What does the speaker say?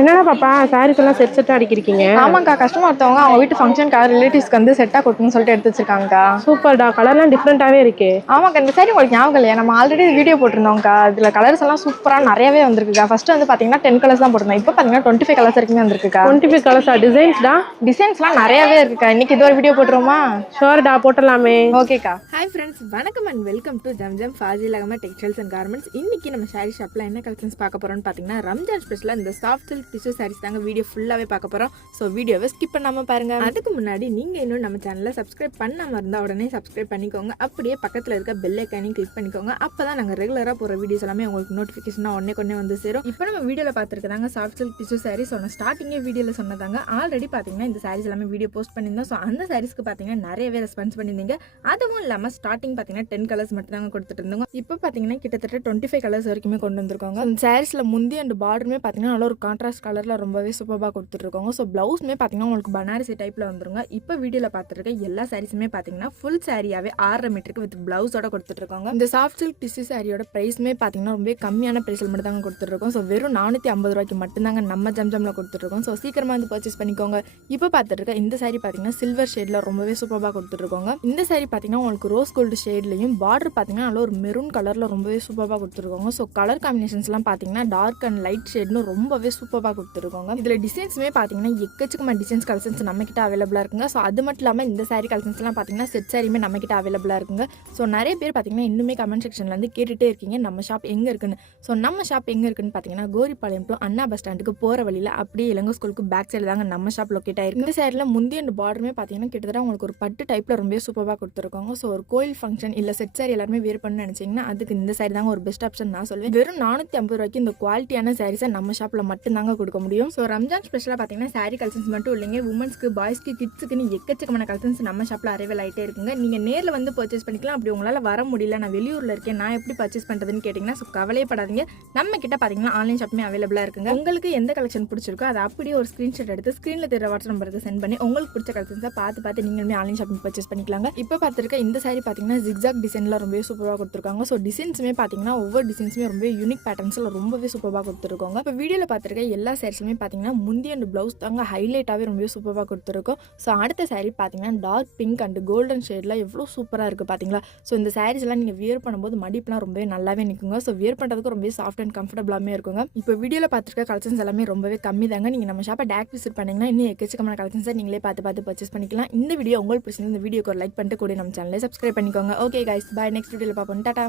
என்னடா பாப்பா சாரீஸ் எல்லாம் செட் செட்டா அடிக்கிறீங்க? ஆமாக்கா, கஸ்டமர் ஒருத்தவங்க அவங்க வீட்டு ஃபங்க்ஷனுக்காக ரிலேட்டிவ்ஸ்க்கு வந்து செட்டாக கொடுக்குன்னு சொல்லிட்டு எடுத்து வச்சிருக்காங்கக்கா. சூப்பர்டா, கலர்லாம் டிஃப்ரெண்டாவே இருக்கே. ஆமாக்கா, இந்த சாரி உங்களுக்கு ஞாபகம் இல்லையா? நம்ம ஆல்ரெடி வீடியோ போட்டிருந்தோம்க்கா. இதில் கலர்ஸ் எல்லாம் சூப்பராக நிறையவே வந்திருக்குக்கா. ஃபர்ஸ்ட் வந்து பார்த்தீங்கன்னா 10 கலர்ஸ் தான் போட்டிருந்தோம். இப்போ பார்த்தீங்கன்னா 25 கலர்ஸ் வரைக்குமே வந்திருக்குக்கா. 25 கலர்ஸா? டிசைன்ஸ்டா? டிசைன்ஸ்லாம் நிறையவே இருக்குக்கா. இன்னைக்கு இது ஒரு வீடியோ போட்டுருவோமா? ஷோர்டா, போட்டலாமே. ஓகேக்கா. ஹாய் ஃப்ரெண்ட்ஸ், வணக்கம் and welcome to Zamzam Fazil Ahmed textiles and garments. இன்னைக்கு நம்ம சாரீ ஷாப்பில் என்ன கலெக்ஷன்ஸ் பார்க்க போகிறோம்னு பார்த்தீங்கன்னா ரம்ஜான் ஸ்பெஷலாக இந்த சாஃப்ட் சில்க் டிஷ்யூ சாரீஸ் தாங்க வீடியோ ஃபுல்லாகவே பார்க்க போகிறோம். ஸோ வீடியோவை ஸ்கிப் பண்ணாமல் பாருங்கள். அதுக்கு முன்னாடி நீங்கள் இன்னும் நம்ம சேனலில் சப்ஸ்கிரைப் பண்ணாமல் இருந்தால் உடனே சப்ஸ்கிரைப் பண்ணிக்கோங்க. அப்படியே பக்கத்தில் இருக்க பெல் ஐக்கானையும் கிளிக் பண்ணிக்கோங்க. அப்போ தான் நாங்கள் ரெகுலராக போகிற வீடியோஸ் எல்லாமே உங்களுக்கு நோட்டிஃபிகேஷனாக உடனே வந்து சேரும். இப்போ நம்ம வீடியோவில் பார்த்துருக்காங்க சாஃப்ட் சில்க் டிஷ்யூ சாரீஸ். ஒன்று ஸ்டார்டிங்கே வீடியோவில் சொன்னதாங்க. ஆல்ரெடி பார்த்தீங்கன்னா இந்த சாரீஸ் எல்லாமே வீடியோ போஸ்ட் பண்ணியிருந்தோம். ஸோ அந்த சாரீஸ்க்கு பார்த்தீங்கன்னா நிறையவே ரெஸ்பான்ஸ் பண்ணியிருந்தீங்க. அதுவும் இல்லாமல் ஸ்டார்டிங் பார்த்தீங்கன்னா 10 கலர்ஸ் மட்டும் தாங்க கொடுத்துட்டு இருந்தோம். இப்போ பார்த்தீங்கன்னா கிட்டத்தட்ட 25 கலர்ஸ் வரைக்குமே கொண்டு வந்திருக்காங்க. அந்த சாரீஸில் முந்தி அண்ட் பார்டருமே பார்த்தீங்கன்னா நல்ல ஒரு கான்ட்ராஸ்ட் கலரில் ரொம்பவே சூப்பராக கொடுத்துருக்காங்க. ஸோ ப்ளவுஸ்மே பார்த்தீங்கன்னா உங்களுக்கு பனாரசி டைப்பில் வந்துருங்க. இப்போ வீடியோவில் பார்த்துருக்க எல்லா சாரீஸுமே பார்த்தீங்கன்னா ஃபுல் சாரியாகவே 6.5 மீட்டருக்கு வித் ப்ளவுஸோட கொடுத்துட்ருக்காங்க. இந்த சாஃப்ட் சில்க் டிஷ்யூ சாரியோட ப்ரைஸ்மே பார்த்தீங்கன்னா ரொம்ப கம்மியான ப்ரைஸில் மட்டும் தாங்க கொடுத்துருக்கோம். ஸோ வெறும் 450 ரூபாய்க்கு மட்டும்தாங்க நம்ம ஜம்ஜம்ல கொடுத்துருக்கோம். ஸோ சீக்கிரமாக வந்து பர்ச்சேஸ் பண்ணிக்கோங்க. இப்போ பார்த்துருக்க இந்த சாரி பார்த்தீங்கன்னா சில்வர் ஷேடில் ரொம்பவே சூப்பராக கொடுத்துருக்காங்க. இந்த சாரி பார்த்தீங்கன்னா உங்களுக்கு ரோஸ் கோல்டு ஷேட்லையும் பார்டர் பார்த்தீங்கன்னா நல்ல ஒரு மெரூன் கலரில் ரொம்பவே சூப்பராக கொடுத்துருக்காங்க. ஸோ கலர் காம்பினேஷன்ஸ்லாம் பார்த்தீங்கன்னா டார்க் அண்ட் லைட் ஷேட்னு ரொம்பவே சூப்பராக கொடுத்துருக்காங்க. இதில் டிசைன்ஸுமே பார்த்தீங்கன்னா எக்கச்சக்கமான டிசைன்ஸ் கலெக்ஷன்ஸ் நம்மக்கிட்ட அவைலபிளாக இருக்குங்க. ஸோ அது மட்டும் இல்லாமல் இந்த சாரி கலெக்ஷன்ஸ்லாம் பார்த்தீங்கன்னா செட் சாரியுமே நம்மக்கிட்ட அவைலபிளாக இருக்குங்க. ஸோ நிறைய பேர் பார்த்தீங்கன்னா இன்னுமே கமெண்ட் செக்ஷனில் வந்து கேட்டுகிட்டே இருக்கீங்க நம்ம ஷாப் எங்கே இருக்குன்னு. ஸோ நம்ம ஷாப் எங்கே இருக்குன்னு பார்த்தீங்கன்னா கோரிப்பாளையம் டு அண்ணா பஸ் ஸ்டாண்டுக்கு போகிற வழியில் அப்படியே இளங்கோ ஸ்கூலுக்கு பேக் சைடு தாங்க நம்ம ஷாப் லொக்கேட் ஆயிருக்கு. இந்த சாரியில் முந்தி அண்ட் பார்டருமே பார்த்தீங்கன்னா கிட்டத்தட்ட உங்களுக்கு ஒரு பட்டு டைப்பில் ரொம்பவே சூப்பராக கொடுத்துருக்காங்க. ஸோ ஒரு கோயில் ஃபங்க்ஷன் இல்லை செட் சாரி எல்லாருமே வேர் பண்ணு நினைச்சீங்கன்னா அதுக்கு இந்த சாரி தாங்க ஒரு பெஸ்ட் ஆப்ஷன் நான் சொல்லுவேன். வெறும் 450 ரூபாய்க்கு இந்த குவாலிட்டியான சாரீஸை நம்ம ஷாப்ல மட்டும் தாங்க கொடுக்க முடியும். ஸோ ரம்ஜான் ஸ்பெஷலாக பார்த்தீங்கன்னா சாரி கலெக்ஷன்ஸ் மட்டும் இல்லைங்க, உமன்ஸ்க்கு பாய்ஸ்க்கு கிட்ஸுக்குன்னு எக்கச்சக்கமான கலெக்ஷன்ஸ் நம்ம ஷாப்ல அரைவல் ஆகிட்டே இருக்குங்க. நீங்க நேரில் வந்து பர்ச்சேஸ் பண்ணிக்கலாம். அப்படி உங்களால் வர முடியல, நான் வெளியூர்ல இருக்கேன், நான் எப்படி பர்ச்சேஸ் பண்றதுன்னு கேட்டீங்கன்னா ஸோ கவலையப்படாதீங்க, நம்ம கிட்ட பார்த்தீங்கன்னா ஆன்லைன் ஷாப்புமே அவைலபிளாக இருக்குங்க. உங்களுக்கு எந்த கலெக்ஷன் பிடிச்சிருக்கோ அதை அப்படியே ஒரு ஸ்கிரீன்ஷாட் எடுத்து ஸ்க்ரீனில் தெரிய வாட்ஸ்அப் நம்பருக்கு சென்ட் பண்ணி உங்களுக்கு பிடிச்ச கலெக்ஷன்ஸை பார்த்து நீங்களுமே ஆன்லைன் ஷாப்பிங் பர்ச்சேஸ் பண்ணிக்கலாங்க. இப்போ பார்த்துருக்க இந்த சாரி பார்த்தீங்கன்னா ஜிக்ஸாக் டிசைன்ல ரொம்பவே சூப்பராக கொடுத்துருக்காங்க. ஸோ டிசைன்ஸுமே பார்த்தீங்கன்னா ஒவ்வொரு டிசைன்ஸுமே ரொம்ப யூனிக் பேட்டர்ன்ஸில் ரொம்பவே சூப்பராக கொடுத்துருக்காங்க. இப்போ வீடியோவில் பார்த்துருக்க எல்லா சாரீஸுமே பார்த்தீங்கன்னா முந்தி அண்ட் ப்ளவுஸ் தாங்க ஹைலைட்டாகவே ரொம்பவே சூப்பராக கொடுத்துருக்கோம். ஸோ அடுத்த சாரீ பார்த்தீங்கன்னா டார்க் பிங்க் அண்ட் கோல்டன் ஷேடில் எவ்வளோ சூப்பராக இருக்குது பார்த்தீங்களா. ஸோ இந்த சாரீஸ் எல்லாம் நீங்கள் வியர் பண்ணும்போது மடிப்புலாம் ரொம்பவே நல்லாவே நிற்குங்க. ஸோ வியர் பண்ணுறதுக்கு ரொம்பவே சாஃப்ட் அண்ட் கம்ஃபர்டபுளாகவே இருக்குங்க. இப்போ வீடியோவில் பார்த்துருக்க கலெக்ஷன்ஸ் எல்லாமே ரொம்பவே கம்மி தாங்க. நீங்கள் நம்ம ஷாப்பை டேரக்ட் விசிட் பண்ணிங்கன்னா இன்னும் எக்கச்சக்கமான கலெக்ஷன்ஸை நீங்களே பார்த்து பர்ச்சேஸ் பண்ணிக்கலாம். இந்த வீடியோ உங்களுக்கு பிடிச்சிருந்து இந்த வீடியோக்கு ஒரு லைக் பண்ணிட்டு கூட நம்ம சேனலை சப்ஸ்கிரைப் பண்ணிக்கோங்க. ஓகே கைஸ், பாய். நெக்ஸ்ட் வீடியோவில் பார்ப்போம். டாடா.